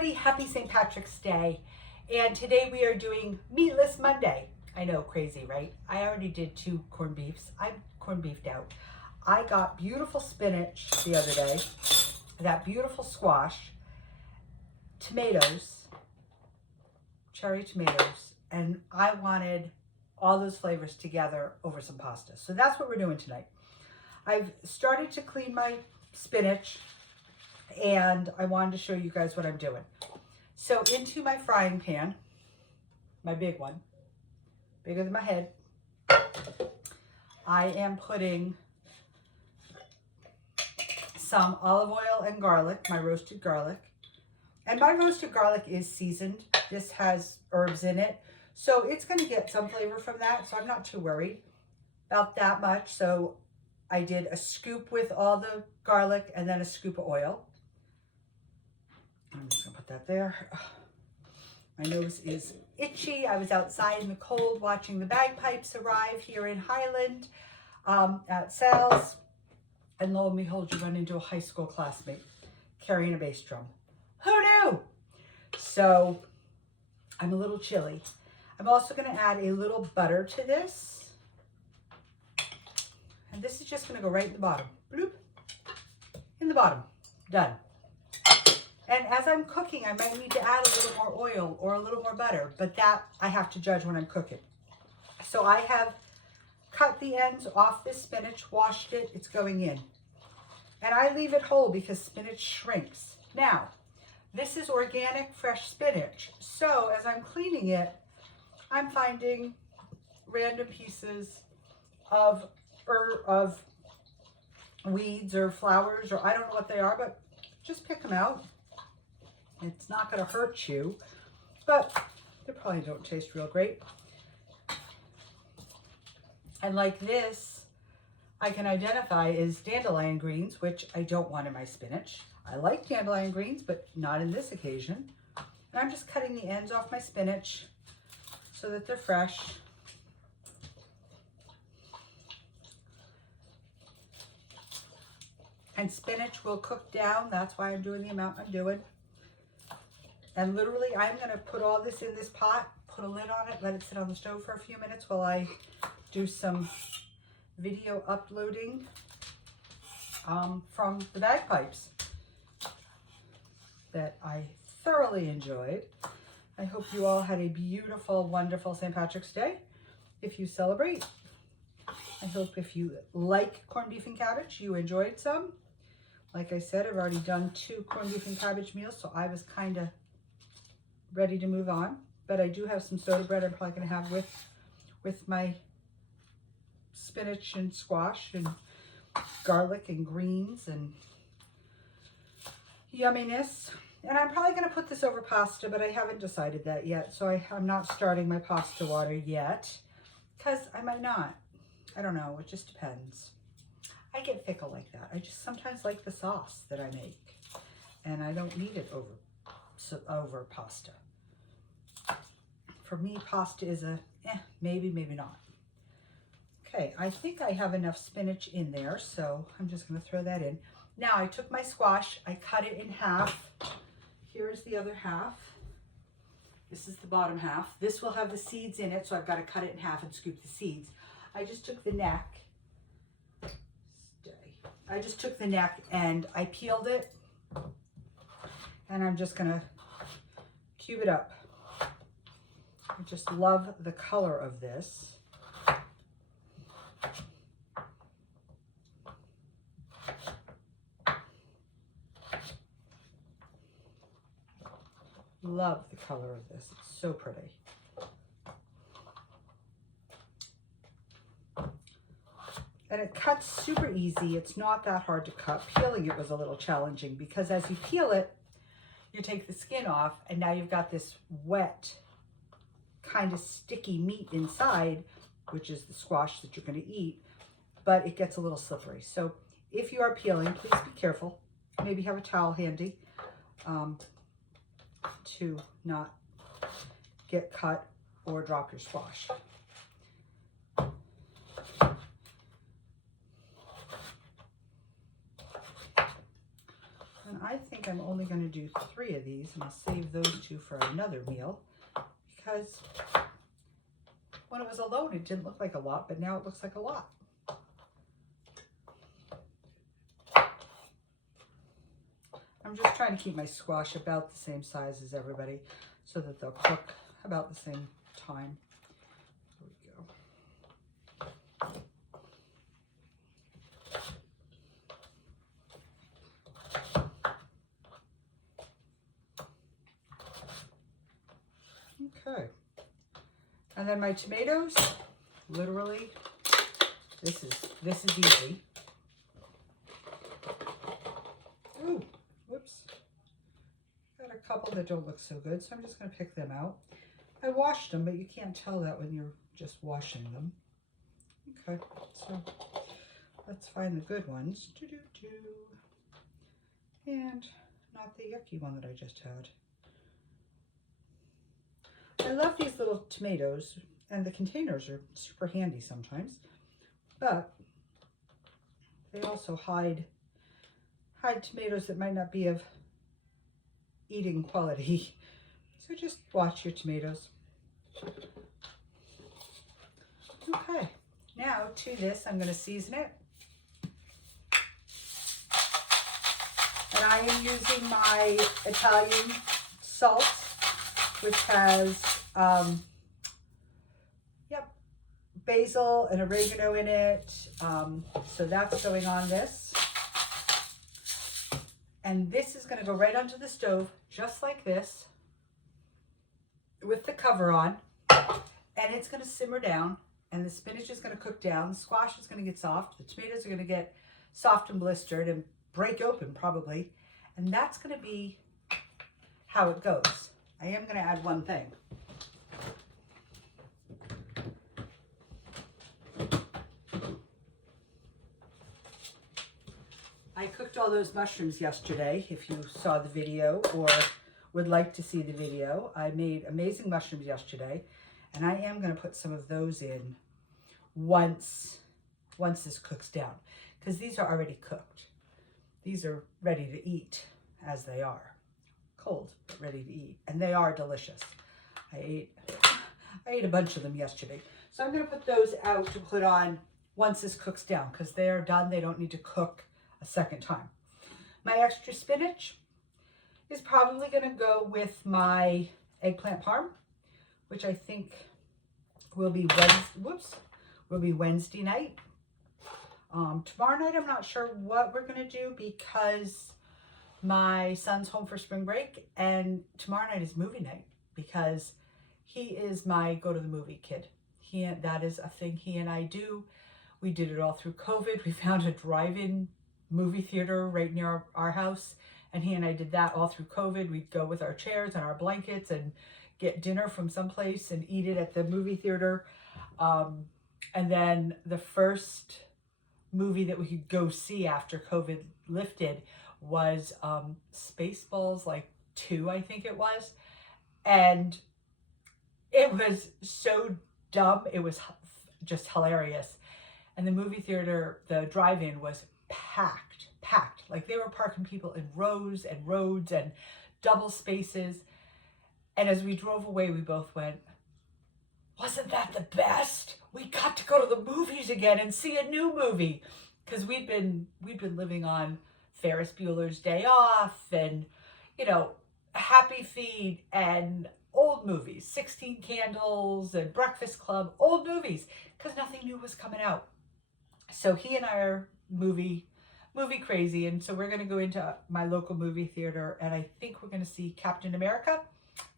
everybody, happy St. Patrick's Day. And today we are doing Meatless Monday. I know, crazy, right? I already did 2 corned beefs. I'm corned beefed out. I got beautiful spinach the other day, that beautiful squash, tomatoes, cherry tomatoes, and I wanted all those flavors together over some pasta. So that's what we're doing tonight. I've started to clean my spinach and I wanted to show you guys what I'm doing. So into my frying pan, my big one, bigger than my head, I am putting some olive oil and garlic, my roasted garlic. And my roasted garlic is seasoned. This has herbs in it. So it's going to get some flavor from that. So I'm not too worried about that much. So I did a scoop with all the garlic and then a scoop of oil. I'm just going to put that there. My nose is itchy. I was outside in the cold watching the bagpipes arrive here in Highland at Sal's. And lo and behold, you run into a high school classmate carrying a bass drum. Who knew? So I'm a little chilly. I'm also going to add a little butter to this. And this is just going to go right in the bottom. Bloop. In the bottom. Done. And as I'm cooking, I might need to add a little more oil or a little more butter, but that I have to judge when I'm cooking. So I have cut the ends off this spinach, washed it, it's going in. And I leave it whole because spinach shrinks. Now, this is organic, fresh spinach. So as I'm cleaning it, I'm finding random pieces of weeds or flowers, or I don't know what they are, but just pick them out. It's not going to hurt you, but they probably don't taste real great. And like this, I can identify as dandelion greens, which I don't want in my spinach. I like dandelion greens, but not in this occasion. And I'm just cutting the ends off my spinach so that they're fresh. And spinach will cook down. That's why I'm doing the amount I'm doing. And literally, I'm going to put all this in this pot, put a lid on it, let it sit on the stove for a few minutes while I do some video uploading from the bagpipes that I thoroughly enjoyed. I hope you all had a beautiful, wonderful St. Patrick's Day if you celebrate. I hope if you like corned beef and cabbage, you enjoyed some. Like I said, I've already done 2 corned beef and cabbage meals, so I was kind of ready to move on. But I do have some soda bread I'm probably going to have with my spinach and squash and garlic and greens and yumminess. And I'm probably going to put this over pasta, but I haven't decided that yet. So I'm not starting my pasta water yet because I might not. I don't know. It just depends. I get fickle like that. I just sometimes like the sauce that I make, and I don't need it over pasta. For me, pasta is a maybe, maybe not. Okay, I think I have enough spinach in there, so I'm just going to throw that in. Now, I took my squash, I cut it in half. Here's the other half. This is the bottom half. This will have the seeds in it, so I've got to cut it in half and scoop the seeds. I just took the neck. And I peeled it. And I'm just going to cube it up. I just love the color of this. Love the color of this. It's so pretty. And it cuts super easy. It's not that hard to cut. Peeling it was a little challenging because as you peel it, you take the skin off and now you've got this wet, kind of sticky meat inside, which is the squash that you're going to eat, but it gets a little slippery. So if you are peeling, please be careful. Maybe have a towel handy to not get cut or drop your squash. I think I'm only going to do 3 of these, and I'll save those 2 for another meal, because when it was alone, it didn't look like a lot, but now it looks like a lot. I'm just trying to keep my squash about the same size as everybody so that they'll cook about the same time. There we go. Okay. And then my tomatoes, literally, this is easy. Ooh, whoops. Got a couple that don't look so good, so I'm just going to pick them out. I washed them, but you can't tell that when you're just washing them. Okay, so let's find the good ones. And not the yucky one that I just had. I love these little tomatoes, and the containers are super handy sometimes, but they also hide tomatoes that might not be of eating quality. So just watch your tomatoes. Okay, now to this, I'm going to season it. And I am using my Italian salt, which has basil and oregano in it. So that's going on this. And this is going to go right onto the stove, just like this, with the cover on. And it's going to simmer down, and the spinach is going to cook down. The squash is going to get soft. The tomatoes are going to get soft and blistered and break open probably. And that's going to be how it goes. I am going to add one thing. I cooked all those mushrooms yesterday. If you saw the video or would like to see the video, I made amazing mushrooms yesterday, and I am going to put some of those in once this cooks down, because these are already cooked. These are ready to eat as they are, cold but ready to eat, and they are delicious. I ate a bunch of them yesterday, so I'm going to put those out to put on once this cooks down, because they are done. They don't need to cook a second time. My extra spinach is probably going to go with my eggplant parm, which I think will be Wednesday night. Tomorrow night, I'm not sure what we're going to do, because my son's home for spring break, and tomorrow night is movie night, because he is my go to the movie kid. That is a thing he and I do. We did it all through COVID. We found a drive-in movie theater right near our house, and he and I did that all through COVID. We'd go with our chairs and our blankets and get dinner from someplace and eat it at the movie theater. And then the first movie that we could go see after COVID lifted was Spaceballs, like 2, I think it was. And it was so dumb. It was just hilarious. And the movie theater, the drive-in, was packed. Like they were parking people in rows and roads and double spaces. And as we drove away, we both went, wasn't that the best? We got to go to the movies again and see a new movie. Because we'd been living on Ferris Bueller's Day Off and, Happy Feet and old movies, 16 Candles and Breakfast Club, old movies, because nothing new was coming out. So he and I are movie crazy, and so we're going to go into my local movie theater, and I think we're going to see Captain America.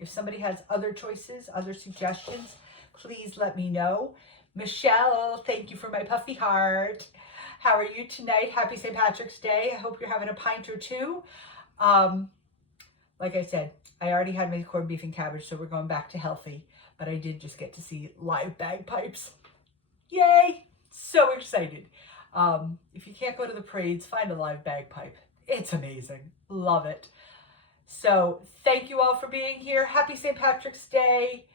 If somebody has other choices, other suggestions, please let me know. Michelle, thank you for my puffy heart. How are you tonight? Happy St. Patrick's Day. I hope you're having a pint or two. Like I said, I already had my corned beef and cabbage, so we're going back to healthy, but I did just get to see live bagpipes. Yay! So excited. If you can't go to the parades, find a live bagpipe. It's amazing. Love it. So thank you all for being here. Happy St. Patrick's Day.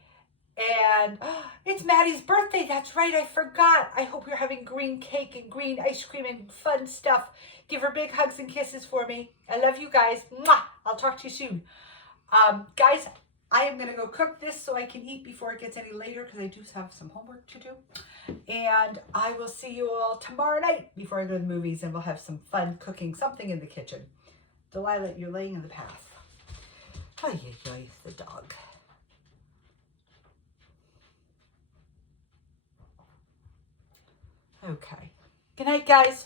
And it's Maddie's birthday. That's right. I forgot. I hope you're having green cake and green ice cream and fun stuff. Give her big hugs and kisses for me. I love you guys. Mwah! I'll talk to you soon. Guys, I am going to go cook this so I can eat before it gets any later because I do have some homework to do. And I will see you all tomorrow night before I go to the movies, and we'll have some fun cooking something in the kitchen. Delilah, you're laying in the path. Ay, ay, ay, the dog. Okay. Good night, guys.